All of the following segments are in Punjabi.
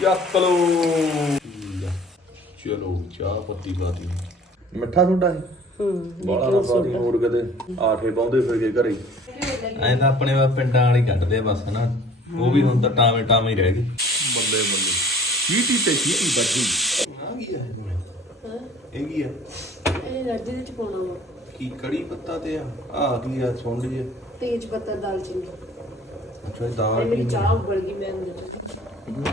ਚੱਕ ਲੋ। ਚਲੋ ਚਾਹ ਪੱਤੀ ਪਾਤੀ। ਮਿੱਠਾ ਥੋੜਾ ਹੈ ਹੂੰ ਬਾਲਾ ਨਾ ਪਾਤੀ ਹੋਰ ਕਦੇ ਆਠੇ ਪਾਉਂਦੇ ਫਿਰ ਕੇ ਘਰੇ। ਐਂ ਤਾਂ ਆਪਣੇ ਵਾ ਪਿੰਡਾਂ ਵਾਲੀ ਕੱਢਦੇ ਆ ਬਸ ਨਾ ਉਹ ਵੀ ਹੁਣ ਤਾਂ ਟਾਵੇਂ ਟਾਵੇਂ ਹੀ ਰਹਿ ਗਏ ਬੱਲੇ ਬੱਲੇ। ਚੀਟੀ ਤੇ ਚੀਟੀ ਬੱਜੀ ਆ ਕੀ ਹੈ। ਇਹ ਕੀ ਆ? ਇਹ ਰੱਜ ਦੇ ਚ ਪਾਉਣਾ ਵਾ। ਕੀ ਕੜੀ ਪੱਤਾ ਤੇ ਆ? ਆ ਕੀ ਆ? ਸੁੰਡ ਜੀ ਤੇਜ ਪੱਤਾ ਦਾਲਚੀਨੀ ਅੱਛਾ ਦਾਲ ਮੇਰੀ ਚਾਹ ਉਬਲ ਗਈ ਮੈਂ ਅੰਦਰ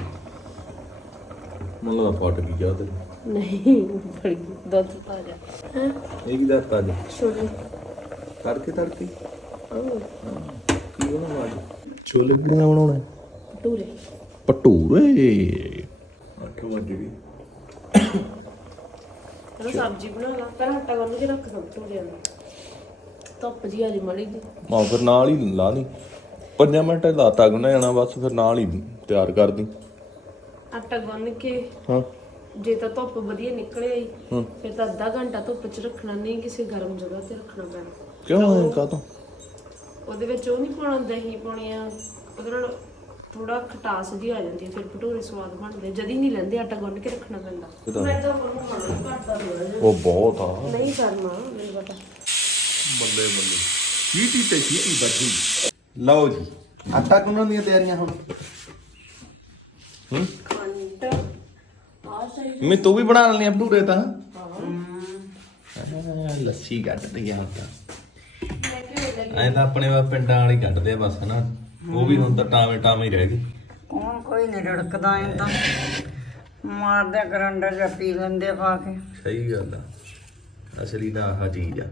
ਮੁੱਲਾ ਫਟ ਜਾ ਤੇ ਨਹੀਂ ਗਈ ਦੁੱਧ ਤਾਜ਼ਾ ਹਾਂ? ਇਹ ਕੀ ਦਾ। ਤਾਜ ਛੋਲੇ। ਤੜਕੇ ਤੜਕੇ? ਉਹ ਕੀ ਬਣਾਉਣਾ ਅੱਜ? ਛੋਲੇ ਪੂਰੀਆਂ ਬਣਾਉਣਾ? ਟੂਰੇ ਭਟੂਰੇ? ਅੱਠ ਵਜੇ ਗਏ। ਪਹਿਲਾਂ ਸਬਜ਼ੀ ਬਣਾ ਲਾ। ਪਹਿਲਾਂ ਆਟਾ ਗੁੰਨ ਕੇ ਰੱਖ ਸਭ ਟੂਰਿਆਂ ਨੂੰ ਧੁੱਪ ਜੀ ਆ ਜੀ ਮੜੀ ਜੀ ਮਾ ਫਿਰ ਨਾਲ ਹੀ ਲਾ ਲਈ ਪੰਜਾਂ ਮਿੰਟ ਲਾਤਾ ਗੁੰਨਾ ਜਾਣਾ ਬਸ ਫਿਰ ਨਾਲ ਹੀ ਤਿਆਰ ਕਰ ਦੀ ਆਟਾ ਗੁੰਨ ਕੇ ਹਾਂ। ਜੇ ਤਾਂ ਧੁੱਪ ਵਧੀਆ ਨਿਕਲੇ ਆਈ ਹੂੰ। ਫਿਰ ਤਾਂ ਅੱਧਾ ਘੰਟਾ ਧੁੱਪ 'ਚ ਰੱਖਣਾ ਨਹੀਂ ਕਿਸੇ ਗਰਮ ਜਗ੍ਹਾ ਤੇ ਰੱਖਣਾ ਪੈਣਾ। ਕਿਉਂ ਐ ਕਾਤੋਂ ਉਹਦੇ ਵਿੱਚ ਉਹ ਨਹੀਂ ਪਾਉਣਾ ਦਹੀਂ ਪਾਉਣੀ ਆ ਉਹਦੇ ਨਾਲ ਥੋੜਾ ਖਟਾਸ ਜੀ ਆ ਜਾਂਦੀ ਹੈ ਫਿਰ ਭਟੂਰੇ ਸਵਾਦ ਬਣਦੇ ਜਦੀ ਨਹੀਂ ਲੈਂਦੇ ਆਟਾ ਗੁੰਨ ਕੇ ਰੱਖਣਾ ਪੈਂਦਾ? ਮੈਂ ਤਾਂ ਉਹਨੂੰ ਖਾਣਾ ਘੱਟ ਦਾ ਥੋੜਾ ਜਿਹਾ। ਉਹ ਬਹੁਤ ਆ। ਨਹੀਂ ਕਰਨਾ ਮੈਨੂੰ ਪਤਾ। ਬੱਲੇ ਬੱਲੇ। ਚੀਟੀ ਤੇ ਚੀਟੀ ਬੱਜੀ। ਲਓ ਜੀ ਆਟਾ ਗੁੰਨਣ ਦੀਆਂ ਤਿਆਰੀਆਂ ਹੁਣ। ਹੂੰ? ਆ ਮੈਂ ਤੂੰ ਵੀ ਬਣਾ ਲੈਣੀ ਆ ਭਟੂਰੇ ਤਾਂ। ਲੱਸੀ ਕੱਢਦੇ ਆ ਹੁਣ ਤਾਂ। ਗਈ ਐਂ ਤਾਂ ਆਪਣੇ ਵਾ ਪਿੰਡਾਂ ਵਾਲੀ ਕੱਢਦੇ ਆ ਬਸ ਨਾ ਉਹ ਵੀ ਹੁਣ ਤਾਂ ਟਾਵੇਂ ਟਾਵੇਂ ਹੀ ਰਹਿ ਕੌਣ ਕੋਈ ਨਹੀਂ ਰੜਕਦਾ ਐਂ ਤਾਂ। ਮਾਰਦੇ ਗਰੰਡਾ ਜਾਂ ਪੀ ਲੈਂਦੇ ਪਾ ਕੇ। ਸਹੀ ਗੱਲ ਆ। ਅਸਲੀ ਤਾਂ ਆਹ ਚੀਜ਼ ਆ।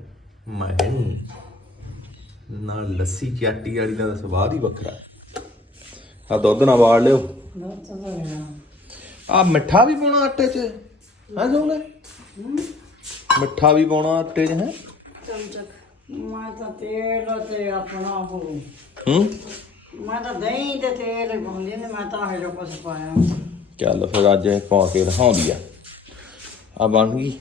ਮੈਂ ਨਾਲ ਲੱਸੀ ਚਾਟੀ ਵਾਲੀ ਦਾ ਤਾਂ ਸਵਾਦ ਹੀ ਵੱਖਰਾ। ਆ ਦੁੱਧ ਨਾਲ ਵਾੜ ਲਿਓ। ਆ ਮਿੱਠਾ ਵੀ ਪਾਉਣਾ ਆਟੇ 'ਚ? ਹੈ ਜੋਲੇ ਮਿੱਠਾ ਵੀ ਪਾਉਣਾ ਆਟੇ 'ਚ ਹੈ? ਚਮਚਕ। ਮੈਂ ਤਾਂ ਤੇਲ ਤੇ ਆਪਣਾ ਉਹ ਹੂੰ? ਮੈਂ ਤਾਂ ਦਹੀਂ ਤੇ ਤੇਲ ਪਾਉਂਦੀ ਨੇ ਮੈਂ ਤਾਂ ਇਹੋ ਕੁਝ ਪਾਇਆ। ਚੱਲ ਫਿਰ ਅੱਜ ਇਹ ਪਾ ਕੇ ਦਿਖਾਉਂਦੀ ਆ। ਆ ਬਣ ਗਈ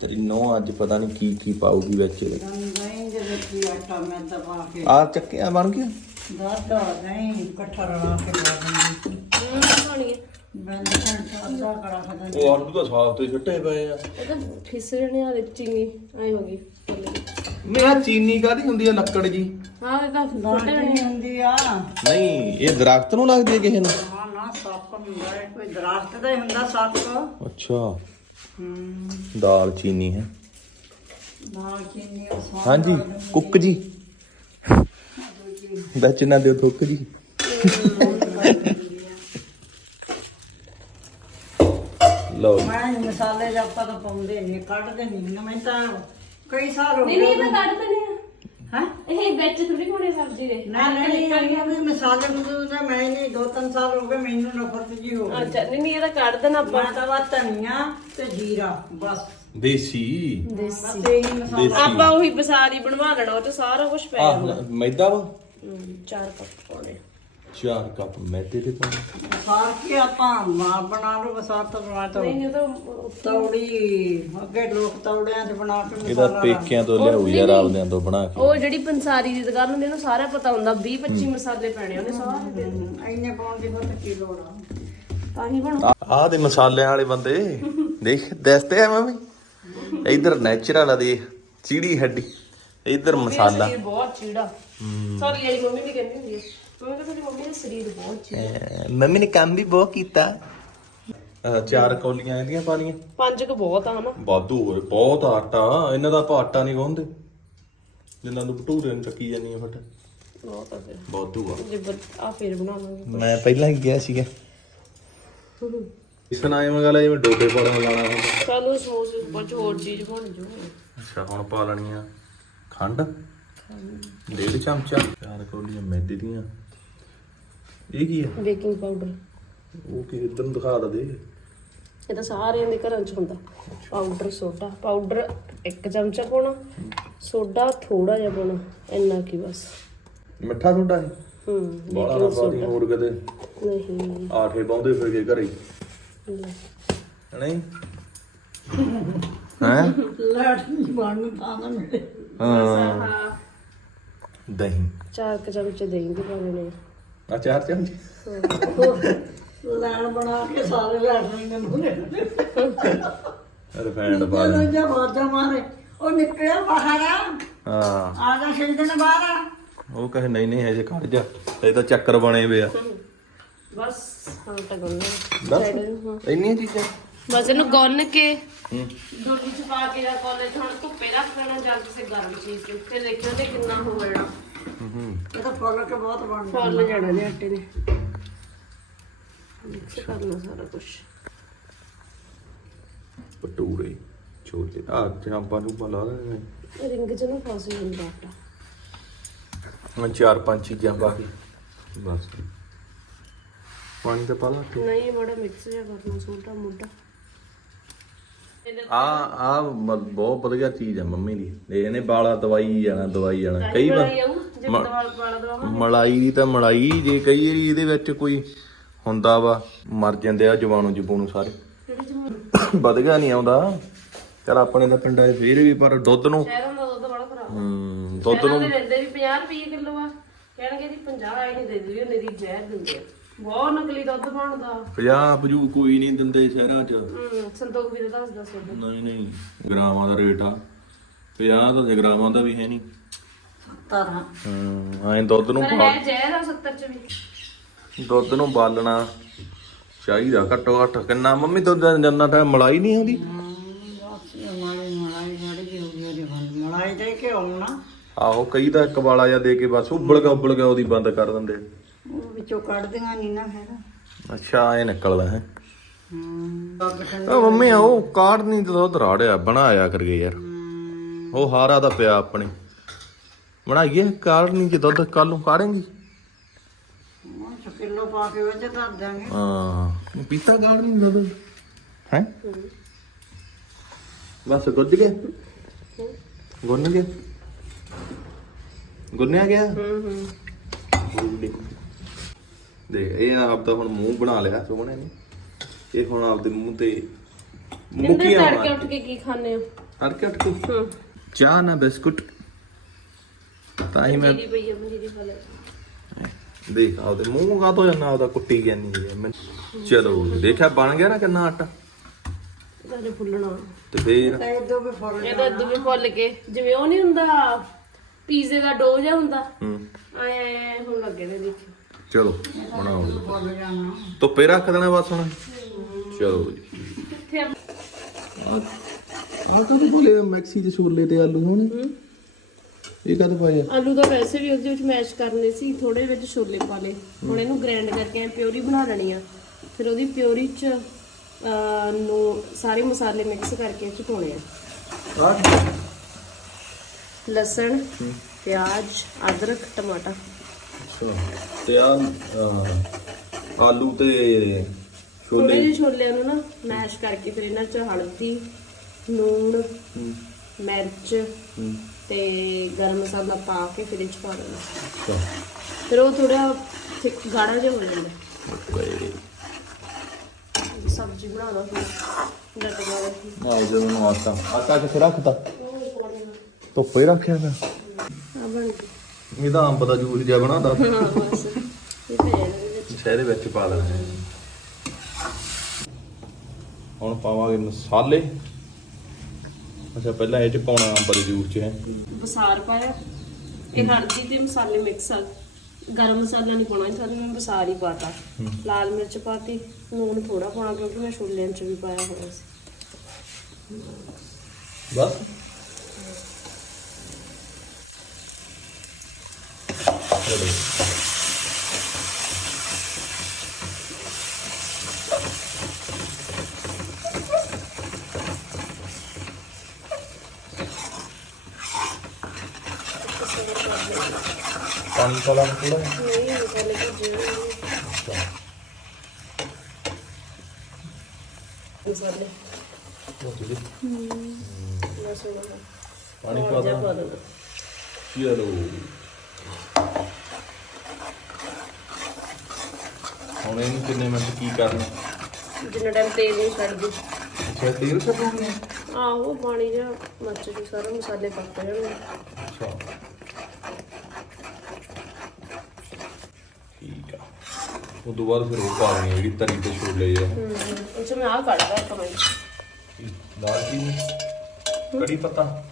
ਤੇਰੀ ਨੋ ਅੱਜ ਪਤਾ ਨਹੀਂ ਕੀ ਕੀ ਪਾਉਗੀ ਵਿੱਚ। ਇਹਦੇ ਦਹੀਂ ਦੇ ਵਿੱਚ ਹੀ ਆਟਾ ਮੈਂ ਤਾਂ ਪਾ ਕੇ ਆ ਚੱਕਿਆ ਬਣ ਗਿਆ? ਦੁੱਧ ਦਹੀਂ ਇਕੱਠਾ ਰਲਾ ਕੇ ਪਾ ਦਿੰਦੀ ਹੂੰ ਖਾਣੀ ਹੈ ਬੰਦ ਘੰਟਾ ਅੱਧਾ ਕਰਾ ਖਤਮ ਉਹ ਆਲੂ ਤਾਂ ਸਾਫ਼ ਤੇ ਛੱਟੇ ਪਏ ਆ। ਇਹ ਤਾਂ ਫਿਸ ਜਣੇ ਆ ਚੀਨੀ ਐ ਹੋ ਗਈ। ਮੇਰਾ ਚੀਨੀ ਕਾਦੀ ਹੁੰਦੀ ਆ ਲੱਕੜ ਜੀ? ਹਾਂ ਇਹ ਤਾਂ ਫੁੱਟ ਨਹੀਂ ਹੁੰਦੀ ਆ। ਨਹੀਂ ਇਹ ਦਰਖਤ ਨੂੰ ਲੱਗਦੀ ਹੈ ਕਿਸੇ ਨੂੰ? ਹਾਂ ਨਾ ਸੱਪ ਹੁੰਦਾ ਹੈ ਕੋਈ ਦਰਖਤ ਦਾ ਹੀ ਹੁੰਦਾ ਸੱਪ। ਅੱਛਾ। ਹੂੰ। ਦਾਲ ਚੀਨੀ ਹੈ। ਨਾਲ ਚੀਨੀ ਉਹ ਸਵਾਦ ਹਾਂਜੀ ਕੁੱਕ ਜੀ। ਦਚਨਾ ਦਿਓ ਥੁੱਕ ਜੀ। ਲਓ ਜੀ। ਮੈਂ ਮਸਾਲੇ ਜਾਂ ਆਪਾਂ ਤਾਂ ਪਾਉਂਦੇ ਨਹੀਂ ਕੱਢਦੇ ਨਹੀਂ ਮੈਂ ਤਾਂ ਕਈ ਸਾਲ ਹੋ ਨਹੀਂ ਨਹੀਂ ਤਾਂ ਕੱਢ ਦਿੰਦੇ ਆ ਹਾਂ? ਇਹ ਵਿੱਚ ਥੋੜੀ ਕੋਣੇ ਸਬਜ਼ੀ ਦੇ। ਨਾ ਨਹੀਂ ਇਹ ਵੀ ਮਸਾਲੇ ਮਸੂਲੇ ਤਾਂ ਮੈਂ ਨਹੀਂ ਦੋ ਤਿੰਨ ਸਾਲ ਹੋ ਗਏ ਮੈਨੂੰ ਨਫ਼ਰਤ ਜੀ ਹੋ ਗਈ। ਅੱਛਾ ਨਹੀਂ ਨਹੀਂ ਇਹ ਤਾਂ ਕੱਢ ਦੇਣਾ ਆਪਾਂ। ਮੈਂ ਤਾਂ ਵਾ ਧਨੀਆ ਤੇ ਜੀਰਾ ਬਸ। ਦੇਸੀ। ਦੇਸੀ ਬਸ ਇਹੀ ਮਸਾਲਾ। ਦੇਸੀ। ਆਪਾਂ ਉਹੀ ਬਸਾਰੀ ਬਣਵਾ ਲੈਣਾ ਉਹ ਚ ਸਾਰਾ ਕੁਝ ਪੈ ਆਹ ਜਾਂਦਾ ਮੈਦਾ ਵਾ? ਚਾਰ ਕੱਪ ਪਾਉਣੇ ਚਾਰ ਕੱਪ ਮੈਦੇ ਦੇ ਪਾਉਣੇ। ਸਾਰ ਕੇ ਆਪਾਂ ਮਾਂ ਬਣਾ ਲਓ ਬਸਾਰ ਤਾਂ ਬਣਾ ਤਾ ਨਹੀਂ ਇਹ ਤਾਂ ਤੌੜੀ ਅੱਗੇ ਲੋਕ ਤੌੜਿਆਂ 'ਚ ਬਣਾ ਕੇ ਇਹਦਾ ਮਸਾਲਾ ਪੇਕਿਆਂ ਤੋਂ ਲਿਆਉ ਯਾਰ ਆਪਦਿਆਂ ਤੋਂ ਬਣਾ ਕੇ। ਉਹ ਜਿਹੜੀ ਪੰਸਾਰੀ ਦੀ ਦੁਕਾਨ ਹੁੰਦੀ ਉਹਨੂੰ ਸਾਰਾ ਪਤਾ ਹੁੰਦਾ 20 25 ਮਸਾਲੇ ਪੈਣੇ ਉਹਨੇ ਸਾਰੇ ਦੇ ਦੇਣੇ। ਇੰਨੇ ਪਾਉਣ ਦੀ ਬਹੁਤ ਕੀ ਲੋੜ ਆ। ਤਾਂ ਹੀ ਬਣੂ। ਆਹ ਦੇ ਮਸਾਲਿਆਂ ਵਾਲੇ ਬੰਦੇ ਦੇਖ ਦੱਸਦੇ ਆ ਮੰਮੀ। ਇਧਰ ਨੈਚੁਰਲ ਆ ਦੇਖ ਚੀੜੀ ਹੱਡੀ। ਇਧਰ ਮਸਾਲਾ। ਬਹੁਤ ਚੀੜਾ। ਸੌਰੀ ਮੰਮੀ ਵੀ ਕਹਿੰਦੀ ਹੁੰਦੀ ਹੈ ਮੰਮੀ ਕਹਿੰਦੀ ਮੰਮੀ ਦਾ ਸਰੀਰ ਬਹੁਤ ਚੀੜਾ ਅਹ ਮੰਮੀ ਨੇ ਕੰਮ ਵੀ ਬਹੁਤ ਕੀਤਾ। ਅਹ ਚਾਰ ਕੌਲੀਆਂ ਇਹਦੀਆਂ ਪਾਣੀਆਂ। ਪੰਜ ਕੁ ਬਹੁਤ ਆ ਹਨਾ ਵਾਧੂ ਹੋਰ ਬਹੁਤ ਆਟਾ ਇਹਨਾਂ ਦਾ ਆਪਾਂ ਆਟਾ ਨਹੀਂ ਗਾਉਂਦੇ ਜਿੰਨਾਂ ਨੂੰ ਭਟੂਰੇ ਨੂੰ ਚੱਕੀ ਜਾਂਦੀਆਂ ਫਟ। ਬਹੁਤ ਆ ਫਿਰ। ਵਾਧੂ ਆ। ਜੇ ਆ ਫੇਰ ਬਣਾਵਾਂਗੇ। ਮੈਂ ਪਹਿਲਾਂ ਹੀ ਗਿਆ ਸੀਗਾ। ਇਸ ਨਾਲ ਐਵੇਂ ਗੱਲ ਆ ਜਿਵੇਂ ਡੋਡੇ ਪਾੜਾ ਲਾਣਾ ਹੁੰਦਾ ਸਾਨੂੰ ਸੋਸ ਕੁਝ ਹੋਰ ਚੀਜ਼ ਬਣ ਜੂ। ਅੱਛਾ ਹੁਣ ਪਾ ਖੰਡ। ਡੇਢ ਚਮਚਾ। ਚਾਰ ਕੌਲੀਆਂ ਮੈਦੇ ਦੀਆਂ। ਇਹ ਕੀ ਆ? Baking powder. ਉਹ ਕੀ ਇਧਰ ਨੂੰ ਦਿਖਾ ਦੇ। ਇਹ ਤਾਂ ਸਾਰਿਆਂ ਦੇ ਘਰਾਂ 'ਚ ਹੁੰਦਾ। Powder soda. ਪਾਊਡਰ ਇੱਕ ਚਮਚਾ ਪਾਉਣਾ ਸੋਡਾ ਥੋੜਾ ਜਿਹਾ ਪਾਉਣਾ ਇੰਨਾ ਕੀ ਬਸ। ਮਿੱਠਾ ਥੋੜਾ ਹੈ ਹੂੰ ਬਾਲਾ ਨਾ ਪਾਦੀ ਹੋਰ ਕਦੇ ਨਹੀਂ। ਆਠੇ ਪਾਉਂਦੇ ਫਿਰ ਕੇ ਘਰੇ। ਲੈ। ਨਹੀਂ? ਹੈ? ਲੜ ਨਹੀਂ ਬਣ ਨੂੰ ਤਾਂ ਨਾ ਮਿਲੇ ਹਾਂ ਦਹੀਂ। ਚਾਰ ਕੁ ਚਮਚੇ ਦਹੀਂ ਦੇ ਪਾਉਣੇ ਨੇ ਆ ਚਾਰ ਚਮਚ ਲੈਣ ਬਣਾ ਕੇ ਸਾਰੇ ਲੈਣ ਮੈਨੂੰ ਲੈ ਰਿਫਾਈਂਡ ਪਾ ਦੇ ਜਦੋਂ ਜਾਂ ਬਾਜਾ ਮਾਰੇ। ਉਹ ਨਿਕਲਿਆ ਬਾਹਰ। ਆ ਹਾਂ। ਆ ਜਾ ਛੇ ਦਿਨ ਬਾਹਰ। ਆ ਉਹ ਕਹੇ ਨਹੀਂ ਨਹੀਂ ਹਜੇ ਖੜ ਜਾ। ਇਹ ਤਾਂ ਚੱਕਰ ਬਣੇ ਵੇ ਆ। ਬਸ ਹਾਂ ਤਾਂ ਗੁੰਨ ਬਸ? ਇੰਨੀਆਂ ਚੀਜ਼ਾਂ? ਬਸ ਇਹਨੂੰ ਗੁੰਨ ਕੇ ਹੂੰ। ਡੋਲੀ ਚ ਪਾ ਕੇ ਜਾਂ ਕਾਲਜ ਹੁਣ ਧੁੱਪੇ ਰੱਖ ਜਾਂ ਕਿਸੇ ਗਰਮ ਚੀਜ਼ ਤੇ ਫਿਰ ਦੇਖਣਾ ਤੇ ਕਿੰਨਾ ਹੋ ਜਾਣਾ। ਹੂੰ ਇਹ ਤਾਂ ਫੁੱਲ ਕੇ ਬਹੁਤ ਬਣ ਗਿਆ ਫੁੱਲ ਜਾਣਾ ਨੇ ਆਟੇ ਨੇ ਮਿਕਸ ਕਰਨਾ ਸਾਰਾ ਕੁਝ ਪਟੂਰੇ ਛੋਟੇ ਆ ਚਾਂਪਾਂ ਨੂੰ ਪਾ ਲਾ ਲੈਣੇ ਰਿੰਗ ਚ ਨਾ ਫਸ ਜਾਂਦਾ ਆਟਾ। ਮੈਂ ਚਾਰ ਪੰਜ ਚੀਜ਼ਾਂ ਪਾ ਕੇ। ਬਸ। ਪਾਣੀ ਤਾਂ ਪਾ ਲਾ। ਨਹੀਂ ਬੜਾ ਮਿਕਸ ਜਿਹਾ ਕਰਨਾ ਛੋਟਾ ਮੋਟਾ। ਆ ਆ ਬਹੁਤ ਵਧੀਆ ਚੀਜ਼ ਆ ਮੰਮੀ ਦੀ। ਇਹਨੇ ਬਾਲਾ ਦਵਾਈ ਜਾਣਾ ਦਵਾਈ ਜਾਣਾ। ਕਈ ਵਾਰ ਮਲਾਈ ਦੀ ਤਾਂ ਮਲਾਈ ਜੇ ਕਈ ਵਾਰੀ ਇਹਦੇ ਵਿੱਚ ਕੋਈ ਹੁੰਦਾ ਵਾ ਮਰ ਜਾਂਦੇ ਆ ਜਵਾਨੂ ਜਬੂਨੂ ਸਾਰੇ। ਵਧਗਾ ਨਹੀਂ ਆਉਂਦਾ। ਚਲ ਆਪਣੇ ਤਾਂ ਪਿੰਡਾਂ 'ਚ ਫੇਰ ਵੀ ਪਰ ਦੁੱਧ ਨੂੰ ਸ਼ਹਿਰਾਂ ਦਾ ਦੁੱਧ ਬੜਾ ਖਰਾਬ ਹਮ, ਦੁੱਧ ਸ਼ਹਿਰਾਂ ਨੂੰ ਦੇ ਦਿੰਦੇ ਵੀ 50 ਰੁਪਏ ਕਿਲੋ ਆ। ਕਹਿਣਗੇ ਜੀ 50 ਆਈ ਨਹੀਂ ਦਿੰਦੀ ਦੀ ਜ਼ਹਿਰ ਦਿੰਦੇ ਆ। ਬਹੁਤ ਨਕਲੀ ਦੁੱਧ ਬਣਦਾ। 50 ਪਜੂ ਕੋਈ ਨਹੀਂ ਦਿੰਦੇ ਸ਼ਹਿਰਾਂ 'ਚ। ਹੂੰ ਸੰਤੋਖ ਵੀ ਦਾ ਦੱਸਦਾ ਸੋਦਾ ਨਹੀਂ ਨਹੀਂ ਗ੍ਰਾਮਾਂ ਦਾ ਰੇਟ ਆ। 50 ਤਾਂ ਜੇ ਗ੍ਰਾਮਾਂ ਦਾ ਵੀ ਹੈ ਨਹੀਂ। ਤਰ੍ਹਾਂ ਹਮ ਐਂ ਦੁੱਧ ਨੂੰ ਪਰ ਪਾ- ਹੈ ਜ਼ਹਿਰ ਆ 70 ਚ ਵੀ। ਦੁੱਧ ਨੂੰ ਬਾਲਣਾ ਚਾਹੀਦਾ ਘੱਟੋ ਘੱਟ। ਕਿੰਨਾ? ਮੰਮੀ ਦੁੱਧ ਜੰਨਾ ਟਾਈਮ ਮਲਾਈ ਨਹੀਂ ਆਉਂਦੀ ਬਸ ਇਹ ਮਲਾਈ ਮਲਾਈ ਜਿਹੜੀ ਵੀ ਹੋਈ ਉਹਦੀ ਬੰਦ ਮਲਾਈ ਦੇ ਕੇ ਆਉਣਾ। ਆਹੋ ਕਈ ਤਾਂ ਇੱਕ ਵਾਲਾ ਜਾਂ ਦੇ ਕੇ ਬਸ ਉਬਲ ਗਿਆ ਉਬਲ ਗਿਆ ਉਹਦੀ ਬੰਦ ਕਰ ਦਿੰਦੇ ਉਹ ਵਿੱਚੋਂ ਕੱਢਦੀਆਂ ਨਹੀਂ ਨਾ ਫਿਰ। ਅੱਛਾ ਇਹ ਨਿਕਲਦਾ ਹੈ। ਹੂੰ। ਆ ਮੰਮੀ ਆ ਉਹ ਕਾੜ ਨਹੀਂ ਦੁੱਧ ਰਾੜਿਆ ਬਣਾਇਆ ਕਰੀਏ ਯਾਰ। ਉਹ ਹਾਰਾ ਦਾ ਪਿਆ ਆਪਣੇ। ਬਣਾਈਏ ਕਾੜ ਨਹੀਂ ਜੇ ਦੁੱਧ ਕੱਲ ਨੂੰ ਕਾੜੇਂਗੀ। ਉਹ ਕਿਲੋ ਪਾ ਕੇ ਉਹ ਚ ਧਰ ਦਾਂਗੇ ਹਾਂ। ਪੀਤਾ ਕਾੜ ਨਹੀਂ ਦੁੱਧ? ਹੈ? ਬਸ ਗੁੱਜ ਗਿਆ? ਗੁੰਨ ਗਿਆ? ਗੁੰਨਿਆ ਗਿਆ? ਹੂੰ ਹੂੰ। ਦੇਖ ਇਹ ਆਪ ਤਾਂ ਹੁਣ ਮੂੰਹ ਬਣਾ ਲਿਆ ਸੋਹਣੇ ਨੇ। ਇਹ ਹੁਣ ਆਪਦੇ ਮੂੰਹ ਤੇ ਕਿੰਨੇ ਮੁਕੀਆਂ ਤੜਕੇ ਉੱਠ ਕੇ ਕੀ ਖਾਣੇ ਹੋ? ਹਰਕਤ ਅਟਕ ਹੂੰ। ਚਾਹ ਨਾ ਬਿਸਕੁਟ। ਤਾਂ ਹੀ ਮੈਂ ਮੇਰੀ ਪਈ ਆ ਮੇਰੀ ਦੇਖ ਆਪਦੇ ਮੂੰਹ ਗਾ ਤੋਂ ਜਾਂਦਾ ਆਪਦਾ ਕੁੱਟੀ ਗਿਆਨੀ ਹੈ। ਮੈਂ ਚਲੋ ਦੇਖਿਆ ਬਣ ਗਿਆ ਨਾ ਕਿੰਨਾ ਆਟਾ? ਇਹਦਾ ਫੁੱਲਣਾ। ਤੇ ਫੇਰ? ਤੇ ਇਦੋਂ ਵੀ ਫੁੱਲ ਇਹਦਾ ਇਦੋਂ ਵੀ ਫੁੱਲ ਕੇ। ਜਿਵੇਂ ਉਹ ਨਹੀਂ ਹੁੰਦਾ ਪੀਜ਼ੇ ਦਾ ਡੋ ਜਿਹਾ ਹੁੰਦਾ। ਹੂੰ। ਆਏ ਆਏ ਹੁਣ ਲੱਗੇ ਨੇ ਦੇਖਿਓ। ਚਲੋ ਬਣਾਓ ਧੁੱਪੇ ਰੱਖ ਦੇਣਾ ਬਸ ਹੁਣ। ਚਲੋ ਜੀ। ਆ? ਆ ਕਦੋਂ ਬੋਲੇ ਮੈਕਸੀ ਦੇ ਛੋਲੇ ਤੇ ਆਲੂ ਹੁਣ। ਇਹ ਕਦੋਂ ਪਾਇਆ ਆਲੂ ਤਾਂ ਵੈਸੇ ਵੀ ਉਹਦੇ ਵਿੱਚ ਮੈਸ਼ ਕਰਨੇ ਸੀ ਥੋੜੇ ਵਿੱਚ ਛੋਲੇ ਪਾ ਲਏ। ਹੁਣ ਇਹਨੂੰ ਗ੍ਰਾਈਂਡ ਕਰਕੇ ਐ ਪਿਓਰੀ ਬਣਾ ਲੈਣੀ ਆ। ਫਿਰ ਉਹਦੀ ਪਿਓਰੀ ਚ ਅਹ, ਨੂੰ ਸਾਰੇ ਮਸਾਲੇ ਮਿਕਸ ਕਰਕੇ ਇਹ ਚ ਪਾਉਣੇ ਆ। ਆ ਲਸਣ ਪਿਆਜ਼ ਅਦਰਕ ਟਮਾਟਰ। ਤੇ ਆ ਆਲੂ ਤੇ ਥੋੜੇ ਛੋਲੇ ਜਿਹੇ ਛੋਲਿਆਂ ਨੂੰ ਨਾ ਮੈਸ਼ ਕਰਕੇ ਫਿਰ ਇਹਨਾਂ ਚ ਹਲਦੀ ਨੂਣ ਹੂੰ, ਮਿਰਚ ਹੂੰ, ਤੇ ਗਰਮ ਮਸਾਲਾ ਪਾ ਕੇ ਫਿਰ ਇਹ ਚ ਪਾ ਦੇਣਾ। ਅੱਛਾ। ਫਿਰ ਉਹ ਥੋੜਾ ਥਿਕ ਗਾੜਾ ਜਿਹਾ ਹੋ ਜਾਂਦਾ। ਓਕੇ। ਸਬਜ਼ੀ ਬਣਾਉਣਾ ਫਿਰ ਡੱਟ ਗਿਆ ਆ ਜਦੋਂ ਨੂੰ ਆਟਾ ਆਟਾ ਕਿੱਥੇ ਰੱਖਤਾ। ਧੁੱਪੇ ਰੱਖਿਆ ਪਿਆ। ਆ ਬਣ ਗਈ। ਇਹਦਾ ਅੰਬ ਦਾ ਜੂਸ ਜਿਹਾ ਬਣਾਦਾ ਹਾਂ ਬਸ। ਇਹ ਇਹਦੇ ਵਿੱਚ। ਸ਼ਹਿਰੇ ਵਿੱਚ ਪਾ ਦੇਣਾ ਹੈ। ਹੁਣ ਪਾਵਾਂਗੇ ਮਸਾਲੇ। ਅੱਛਾ ਪਹਿਲਾਂ ਇਹ ਚ ਪਾਉਣਾ ਅੰਬ ਦੇ ਜੂਸ ਚ ਹੈ। ਬਸਾਰ ਪਾਇਆ। ਇਹ ਹਲਦੀ ਤੇ ਮਸਾਲੇ ਮਿਕਸ ਆ। ਗਰਮ ਮਸਾਲਾ ਨਹੀਂ ਪਾਉਣਾ ਇਸ ਮੈਂ ਬਸਾਰ ਹੀ ਪਾਤਾ। ਲਾਲ ਮਿਰਚ ਪਾਤੀ। ਨੂਣ ਥੋੜਾ ਪਾਉਣਾ ਕਿਉਂਕਿ ਮੈਂ ਛੋਲਿਆਂ ਚ ਵੀ ਪਾਇਆ ਹੋਇਆ ਸੀ। ਬਸ। ਚਲੋ ਪਾਣੀ ਪਾਲਾ ਥੋੜਾ ਨਹੀਂ ਮਸਾਲੇ ਭੁੱਜੇ ਹੋਏ ਨੇ। ਮਸਾਲੇ ਬਸ ਉਹਨਾਂ ਦਾ ਪਾਣੀ ਪਾ ਪਾਣੀ ਦਾਂ ਪਾ ਦੇਣਾ ਚਲੋ ਹੁਣ ਇਹਨੂੰ ਕਿੰਨੇ ਮਿੰਟ ਕੀ ਕਰਨਾ? ਜਿੰਨਾ ਟਾਈਮ ਤੇਲ ਨਹੀਂ ਛੱਡਦੀ ਅੱਛਾ ਤੇਲ ਛੱਡੋਗੇ? ਆਹੋ ਪਾਣੀ ਜਿਹਾ ਮੱਚ ਜੂ ਸਾਰਾ ਮਸਾਲੇ ਪੱਕ ਜਾਣਗੇ। ਅੱਛਾ। ਠੀਕ ਆ। ਤੋਂ ਬਾਅਦ ਫਿਰ ਉਹ ਪਾ ਦੇਣੀ ਜਿਹੜੀ ਤਰੀ ਤੇ ਛੋਲੇ ਆ। ਹੂੰ ਚ ਮੈਂ ਆ ਕੱਢਦਾ ਇੱਕ ਮਿੰਟ ਦਾਲਚੀਨੀ ਕੜੀ ਪੱਤਾ?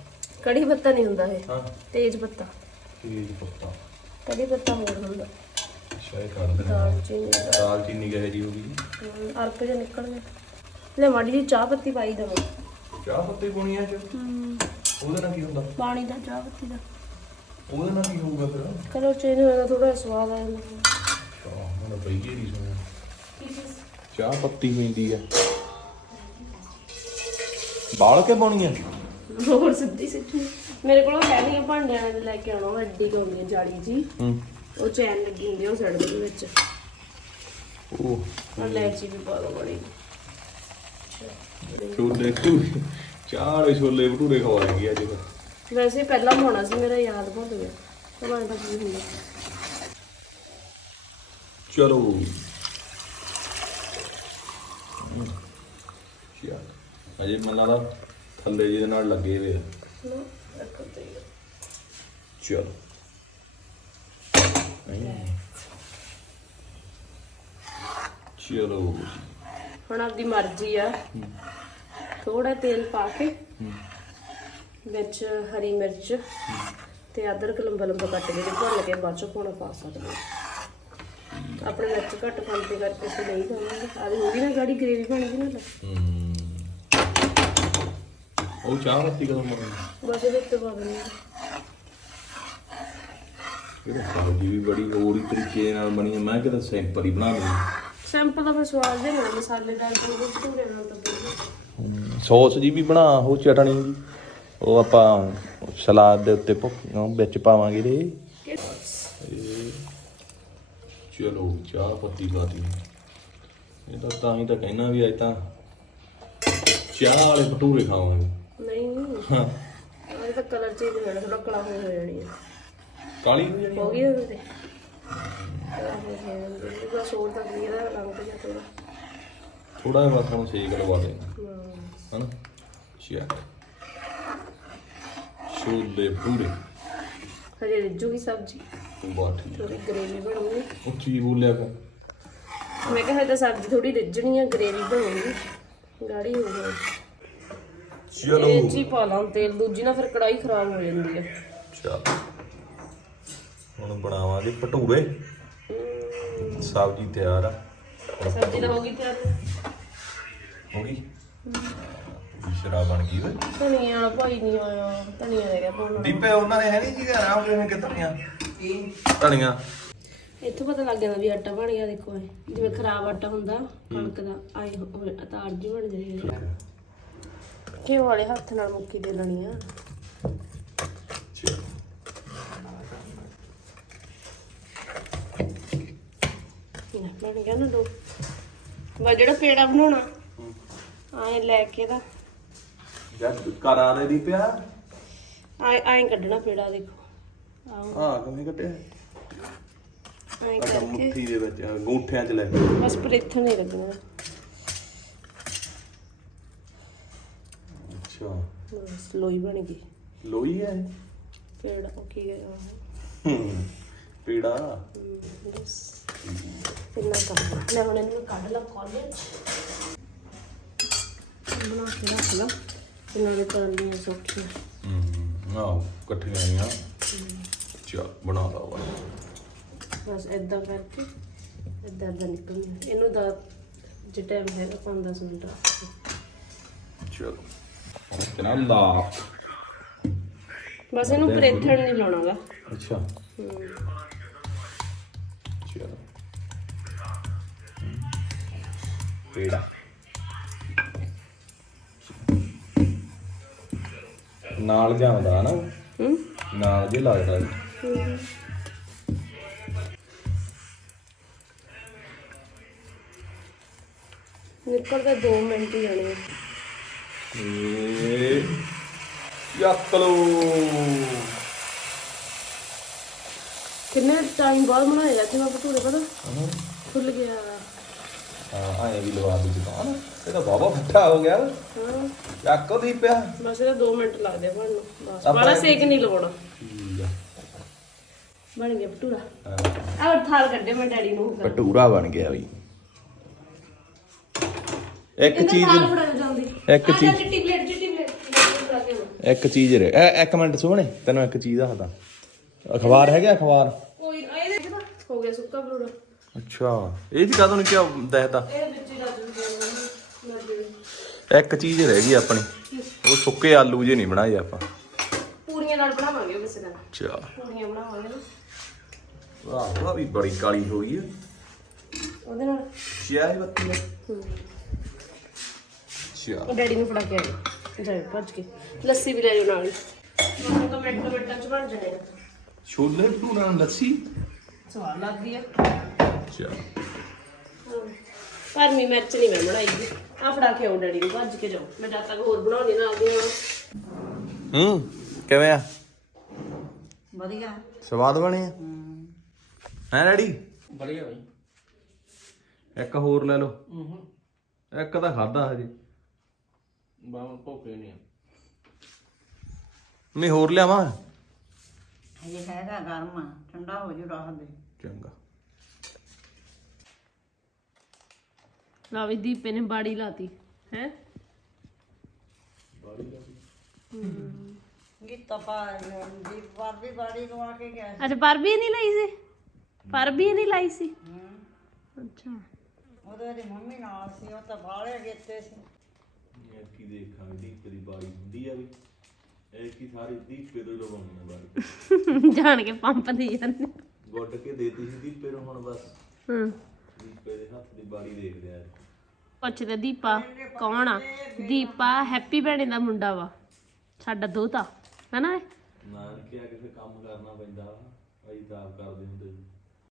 ਕੜੀ ਪੱਤਾ ਨਹੀਂ ਹੁੰਦਾ ਇਹ। ਹਾਂ। ਤੇਜ ਪੱਤਾ। ਤੇਜ ਪੱਤਾ। ਕੜੀ ਪੱਤਾ ਹੋਰ ਹੁੰਦਾ। ਸ਼ਾਇਦ ਕਰ ਦੇਣਾ ਦਾਲਚੀਨੀ ਦਾਲਚੀਨੀ ਕਹੇ ਜੀ ਹੋ ਗਈ? ਹਮ, ਅਰਕ ਜਿਹਾ ਨਿਕਲ ਗਿਆ ਲੈ ਮਾੜੀ ਜੀ ਚਾਹ ਪੱਤੀ ਪਾਈ ਦਵਾਂ। ਚਾਹ ਪੱਤੀ ਪਾਉਣੀ ਆ ਚ? ਹੂੰ ਉਹਦੇ ਨਾਲ ਕੀ ਹੁੰਦਾ? ਪਾਣੀ ਦਾ ਚਾਹ ਪੱਤੀ ਦਾ। ਉਹਦੇ ਨਾਲ ਕੀ ਹੋਊਗਾ ਫਿਰ? ਕਲਰ ਚੇਂਜ ਹੋਏਗਾ ਥੋੜਾ ਸਵਾਦ ਆ ਜਾਂਦਾ। ਚਾਹ ਮੈਨੂੰ ਪਈ ਹੀ ਨਹੀਂ ਸੁਣਿਆ ਕੀ ਚੀਜ਼? ਚਾਹ ਪੱਤੀ ਪੈਂਦੀ ਆ। ਬਾਲ ਕੇ ਪਾਉਣੀ ਆ? ਹੋਰ ਸਿੱਧੀ ਸਿੱਧੀ। ਮੇਰੇ ਕੋਲ ਹੈ ਨਹੀਂ ਭਾਂਡਿਆਂ ਦੇ ਲੈ ਕੇ ਆਉਣਾ ਉਹ ਐਡੀ ਕੁ ਹੁੰਦੀ ਹੈ ਜਾਲੀ ਜੀ ਹੂੰ ਉਹ ਚੈਨ ਲੱਗੀ ਹੁੰਦੀ ਆ ਉਹ ਸੜ ਦੇ ਵਿੱਚ। ਉਹ ਔਰ ਲੈਚੀ ਵੀ ਪਾ ਦੋ ਬੜੀ ਛੋਲੇ ਭਟੂਰੇ। ਚਾਹ ਵਾਲੇ ਛੋਲੇ ਭਟੂਰੇ ਖਵਾਏਗੀ ਅੱਜ ਫਿਰ ਵੈਸੇ ਹੀ ਪਹਿਲਾਂ ਹੋਣਾ ਸੀ ਮੇਰਾ ਯਾਦ ਭੁੱਲ ਗਿਆ। ਤੁਹਾਨੂੰ ਤਾਂ ਕੀ ਹੁੰਦਾ। ਚਲੋ। ਯਾ ਅਜੇ ਮੈਨੂੰ ਥੱਲੇ ਜਿਹਦੇ ਨਾਲ ਲੱਗੇ ਹੋਏ ਆ। ਚਲੋ। ਚਲੋ ਹੁਣ ਆਪਦੀ ਮਰਜ਼ੀ ਆ ਥੋੜਾ ਤੇਲ ਪਾ ਕੇ ਵਿੱਚ ਹਰੀ ਮਿਰਚ ਤੇ ਅਦਰਕ ਲੰਬਾ ਲੰਬਾ ਕੱਟ ਕੇ ਭੁੰਨ ਕੇ ਬਾਅਦ ਚੋਂ ਪਾਉਣਾ ਪਾ ਸਕਦੇ ਹੋ। ਆਪਣੇ ਮਿਰਚ ਘੱਟ ਖਾਂਦੇ ਕਰਕੇ ਅਸੀਂ ਨਹੀਂ ਖਾਵਾਂਗੇ ਆਦੀ ਹੋ ਗਈ ਨਾ ਗਾੜੀ ਗ੍ਰੇਵੀ ਬਣ ਗਈ ਨਾ। ਉਹ ਚਾਹ ਪੱਤੀ ਕਦੋਂ ਮਰਨੀ ਬਸ ਇਹਦੇ ਉੱਤੇ ਪਾ ਦੇਣੀ। ਇਹ ਸਬਜ਼ੀ ਵੀ ਬੜੀ ਹੋਰ ਹੀ ਤਰੀਕੇ ਨਾਲ ਬਣੀ ਹੈ ਮੈਂ ਕਿਹਾ ਸਿੰਪਲ ਹੀ ਬਣਾ ਲਈ ਸਿੰਪਲ ਦਾ ਫਿਰ ਸਵਾਦ ਜਿਹਾ ਨਹੀਂ ਮਸਾਲੇ ਦਾ ਜੋ ਭਟੂਰੇ ਨਾਲ ਤਾਂ ਬਣਦਾ। ਸੌਸ ਜੀ ਵੀ ਬਣਾ ਉਹ ਚਟਣੀ ਜੀ। ਉਹ ਆਪਾਂ ਸਲਾਦ ਦੇ ਉੱਤੇ ਉਹ ਵਿੱਚ ਪਾਵਾਂਗੇ ਦੇ ਚਲੋ ਚਾਹ ਪੱਤੀ ਪਾਤੀ ਇਹ ਤਾਂ ਤਾਂ ਹੀ ਤਾਂ ਕਹਿਣਾ ਵੀ ਅੱਜ ਤਾਂ ਚਾਹ ਵਾਲੇ ਭਟੂਰੇ ਖਾਵਾਂਗੇ। ਨਹੀਂ ਹਾਂ। ਇਹ ਤਾਂ ਕਲਰ ਚੇਂਜ ਹੋ ਜਾਣਾ ਥੋੜਾ ਕਲਾ ਹੋ ਜਾਣੀ ਹੈ ਕਾਲੀ? ਹੋ ਜਾਣੀ ਹੋ ਗਈ ਉਹਦੇ ਤੇ। ਬਸ ਹੋਰ ਤਾਂ ਕੀ ਇਹਦਾ ਰੰਗ ਤੇ ਥੋੜਾ ਥੋੜਾ ਜਿਹਾ ਬਸ ਹੁਣ ਸੇਕ ਲਵਾ ਦੇ। ਹਾਂ। ਹਨਾ? ਚੈੱਕ ਛੋਲੇ ਹਜੇ ਰਿੱਜੂਗੀ ਸਬਜ਼ੀ। ਬਹੁਤ ਠੀਕ ਥੋੜੀ ਗ੍ਰੇਵੀ ਬਣੂਗੀ। ਉੱਚੀ ਬੋਲਿਆ ਕਰ ਮੈਂ ਕਿਹਾ ਤਾਂ ਸਬਜ਼ੀ ਥੋੜੀ ਰਿੱਜਣੀ ਆ ਗ੍ਰੇਵੀ ਬਣੂਗੀ। ਗਾੜੀ ਹੋ ਗਈ ਚਲੋ। ਇਹ ਹੀ ਪਾ ਲਾਂ ਤੇਲ ਦੂਜੀ ਨਾ ਫਿਰ ਕੜਾਈ ਖਰਾਬ ਹੋ ਜਾਂਦੀ ਆ। ਚਲ। ਹੁਣ ਬਣਾਵਾਂਗੇ ਭਟੂਰੇ। ਸਬਜ਼ੀ ਤਿਆਰ ਆ। ਸਬਜ਼ੀ ਤਾਂ ਹੋ ਗਈ ਤਿਆਰ। ਹੋ ਗਈ? ਸ਼ਰਾਬ ਬਣ ਗਈ ਓਏ। ਧਨੀਆ ਵਾਲਾ ਭਾਈ ਨਹੀਂ ਆਇਆ ਧਨੀਆ ਰਹਿ ਗਿਆ ਪਾਉਣਾ ਦੀਪੇ ਉਹਨਾਂ ਨੇ ਹੈ ਨਹੀਂ ਜੀ ਘਰ ਕਿਤਨੀਆਂ ਧਨੀਆਂ? ਇੱਥੋਂ ਪਤਾ ਲੱਗ ਜਾਂਦਾ ਵੀ ਆਟਾ ਬਣ ਗਿਆ ਦੇਖੋ ਇਹ। ਜਿਵੇਂ ਖਰਾਬ ਆਟਾ ਹੁੰਦਾ ਕਣਕ ਦਾ ਆਏ ਹੋਏ ਅਤਾਰ ਜੀ ਬਣ ਜਾਂਦੀ ਹੈ। ਘਿਓ ਵਾਲੇ ਹੱਥ ਨਾਲ ਮੁੱਕੀ ਦੇ ਲੈਣੀ ਆ। ਬਣ ਗਿਆ ਨਾ। ਦੋ ਵਾ ਜਿਹੜਾ ਪੇੜਾ ਬਣਾਉਣਾ ਆਏ ਲੈ ਕੇ ਦਾ ਜਦ ਆਲੇ ਦੀ ਪਿਆ। ਆਏ ਆਏ ਕੱਢਣਾ ਪੇੜਾ ਦੇਖੋ। ਆਓ। ਹਾਂ ਕਿਵੇਂ ਕੱਟਿਆ ਆਏ ਕਰਕੇ। ਮੁੱਠੀ ਦੇ ਵਿੱਚ ਗੂਠਿਆਂ 'ਚ ਲੈ ਕੇ। ਬਸ ਪਰ ਇੱਥੋਂ ਨਹੀਂ ਲੱਗਣਾ। ਅੱਛਾ। ਬਸ ਲੋਈ ਬਣ ਗਈ। ਲੋਈ ਹੈ ਪੇੜਾ ਉਹ ਕੀ ਹੈ ਹੂੰ, ਪੀੜਾ। ਬਸ। ਇੰਨਾ ਕੰਮ ਲੈ ਹੁਣ ਇਹਨੂੰ ਕੱਢ ਲਾ ਕਾਲਜ ਬਣਾ ਕੇ ਰੱਖ ਲਾ। ਇਹਨਾਂ ਦੇ ਕਰਨੀਆਂ ਸੌਖੀਆਂ। ਹੂੰ ਆਹ ਇਕੱਠੀਆਂ ਆਈਆਂ। ਚਾ ਬਣਾ ਲਾ ਵਾ। ਬਸ ਇਦਾਂ ਕਰਕੇ ਇਦਾਂ ਇਦਾਂ ਨਿਕਲਣਾ ਇਹਨੂੰ ਦਾ ਜੇ ਟਾਈਮ ਹੈਗਾ 5-10 ਮਿੰਟ ਚਲੋ ਕਿਨਾ ਲਾ ਬਸ ਇਹਨੂੰ ਪ੍ਰੇਥਣ ਨਹੀਂ ਲਾਉਣਾਗਾ ਅੱਛਾ। ਚਲੋ ਪੀੜਾ। ਨਾਲ ਜਾਂਦਾ ਨਾ ਹੂੰ। ਨਾਲ ਜੇ ਲੱਗਦਾ ਜੀ। ਨਿਕਲਦਾ 2 ਮਿੰਟ ਹੀ ਜਾਣੇ ਆ। ਏ ਯੱਕ ਲੋ। ਕਿੰਨੇ ਟਾਈਮ ਬਾਅਦ ਬਣਾਏ ਜਾਂਦੇ ਮੈਂ ਭਟੂਰੇ ਪਤਾ? ਖੁੱਲ ਗਿਆ। ਆਏ ਵੀ ਲਵਾ ਦੀ ਦੁਕਾਨ ਇਹ ਤਾਂ ਬਾਬਾ ਫੱਟਾ ਹੋ ਗਿਆ ਹਾਂ। ਯੱਕ ਦੀ ਪਿਆ। ਬਸ ਇਹਦਾ 2 ਮਿੰਟ ਲੱਗਦੇ ਬਣਨ ਨੂੰ। ਬਸ ਆਪਾਂ- ਬੜਾ ਸੇਕ ਨਹੀਂ ਲਵਾਉਣਾ ਠੀਕ ਆ। ਬਣ ਗਿਆ ਭਟੂਰਾ। ਆਹ ਥਾਲ ਕੱਢੇ ਮੈਂ ਡੈਡੀ ਨੂੰ। ਕਰ ਭਟੂਰਾ ਬਣ ਗਿਆ ਬਈ ਇੱਕ ਚੀਜ਼ ਥਾਲ ਫੜਾ ਜਾਂਦੀ। ਇੱਕ ਚੀਜ਼- ਚਿੱਟੀ ਪਲੇਟ ਚਿੱਟੀ ਪਲੇਟ। ਫੜਾ। ਇੱਕ ਚੀਜ਼ ਰਹਿ ਇਹ ਇੱਕ ਮਿੰਟ ਸੁਣੇ ਤੈਨੂੰ ਇੱਕ ਚੀਜ਼ ਦੱਸਦਾ। ਅਖਬਾਰ ਹੈਗਾ ਅਖਬਾਰ? ਕੋਈ ਇਹਦੇ ਹੋ ਗਿਆ ਸੁੱਕਾ ਭਟੂਰਾ। ਅੱਛਾ। ਇਹ ਜੀ ਕਾਦੋਂ ਨਹੀਂ ਕਿਹਾ ਦੱਸਦਾ ਇਹ ਵਿੱਚ ਹੀ ਰੱਜ ਦੇ ਇੱਕ ਚੀਜ਼ ਰਹਿ ਗਈ ਆਪਣੀ। ਉਹ ਸੁੱਕੇ ਆਲੂ ਜੇ ਨਹੀਂ ਬਣਾਏ ਆਪਾਂ। ਪੂਰੀਆਂ ਨਾਲ ਬਣਾਵਾਂਗੇ ਕਿਸੇ ਦਿਨ। ਅੱਛਾ। ਪੂਰੀਆਂ ਬਣਾਵਾਂਗੇ ਨਾ। ਵਾਹ ਵਾਹ ਵੀ ਬੜੀ ਕਾਲੀ ਹੋਈ ਹੈ। ਉਹਦੇ ਨਾਲ? ਚਾਹ ਬੱਤੀ ਨੇ? ਹੂੰ। ਅੱਛਾ। ਡੈਡੀ ਨੂੰ ਫੜਾ ਕੇ ਆਏ ਜਾਏ ਭੱਜ ਕੇ। ਲੱਸੀ ਵੀ ਲੈ ਜਾਓ ਨਾਲ। ਹੀ ਮੈਨੂੰ ਤਾਂ ਮਿੰਟ ਮਿੰਟਾਂ ਚ ਬਣ ਆ ਛੋਲੇ ਭਟੂਰਾ ਨਾਲ ਲੱਸੀ? ਸਵਾਦ ਲੱਗਦੀ ਆ। ਅੱਛਾ। ਭਰਮੀ ਮਿਰਚ ਨਹੀਂ ਮੈਂ ਬਣਾਈ ਆ ਫੜਾ ਕੇ ਆਉ ਡੈਡੀ ਨੂੰ ਭੱਜ ਕੇ ਜਾਓ। ਮੈਂ ਜਦ ਤੱਕ ਹੋਰ ਬਣਾਉਣੀ ਨਾ ਆਉਂਦੀ ਹੂੰ। ਕਿਵੇਂ ਆ? ਵਧੀਆ। ਸਵਾਦ ਬਣੇ ਆ? ਹੈ। ਡੈਡੀ? ਬੜੀਆ ਬਈ। ਇੱਕ ਹੋਰ ਲੈ ਲਓ। ਹੂੰ ਇੱਕ ਤਾਂ ਖਾਦਾ ਹਜੇ। ਬਾਹਰ ਭੋਕੇ ਨਹੀਂ ਨਹੀਂ ਹੋਰ ਲਿਆਵਾਂ। ਇਹ ਹੈਗਾ ਗਰਮ ਠੰਡਾ ਹੋ ਜੂ ਰਾਹ ਦੇ। ਚੰਗਾ। ਲਾ ਵੀ ਦੀਪੇ ਨੇ ਬਾੜੀ ਲਾਤੀ ਹੈ? ਗੀਤਾ ਪਾ ਦੀ ਵਾਰ ਵੀ ਬਾੜੀ ਲਵਾ ਕੇ ਗਿਆ ਅੱਛਾ ਪਰ ਵੀ ਨਹੀਂ ਲਾਈ ਸੀ? ਪਰ ਵੀ ਨਹੀਂ ਲਾਈ ਸੀ? ਅੱਛਾ। ਉਹਦੇ ਦੀ ਮੰਮੀ ਨਾਲ ਸੀ ਉਹ ਤਾਂ ਬਾਹਲੇ ਗੇਤੇ ਸੀ। ਇਹ ਕੀ ਦੇਖਾਂ ਦੀਪੇ ਦੀ ਬਾੜੀ ਹੁੰਦੀ ਆ ਵੀ। ਇਹ ਕੀ ਸਾਰੀ ਦੀਪੇ ਤੋਂ ਲਵਾਉਣੀ ਆ ਬਾੜੀ। ਜਾਣ ਕੇ ਪੰਪ ਦੀ ਜਾਂਦੇ। ਗੁੱਡ ਕੇ ਦੇਤੀ ਸੀ ਦੀਪੇ ਨੂੰ ਹੁਣ ਬਸ। ਹੂੰ। ਦੀਪੇ ਦੇ ਹੱਥ ਦੀ ਬਾੜੀ ਦੇਖ ਰਿਹਾ ਪੁੱਛਦੇ, ਦੀਪਾ, ਕੌਣ ਆ? ਦੀਪਾ, ਹੈਪੀ ਭੈਣੇ ਦਾ ਮੁੰਡਾ ਵਾ। ਸਾਡਾ ਦੋਤਾ ਹਨਾ ਇਹ? ਨਾ ਕਿਹਾ ਕਿਸੇ ਕੰਮ ਕਰਨਾ ਪੈਂਦਾ ਅਸੀਂ ਤਾਂ ਆਪ ਕਰਦੇ ਹੁੰਦੇ ਸੀ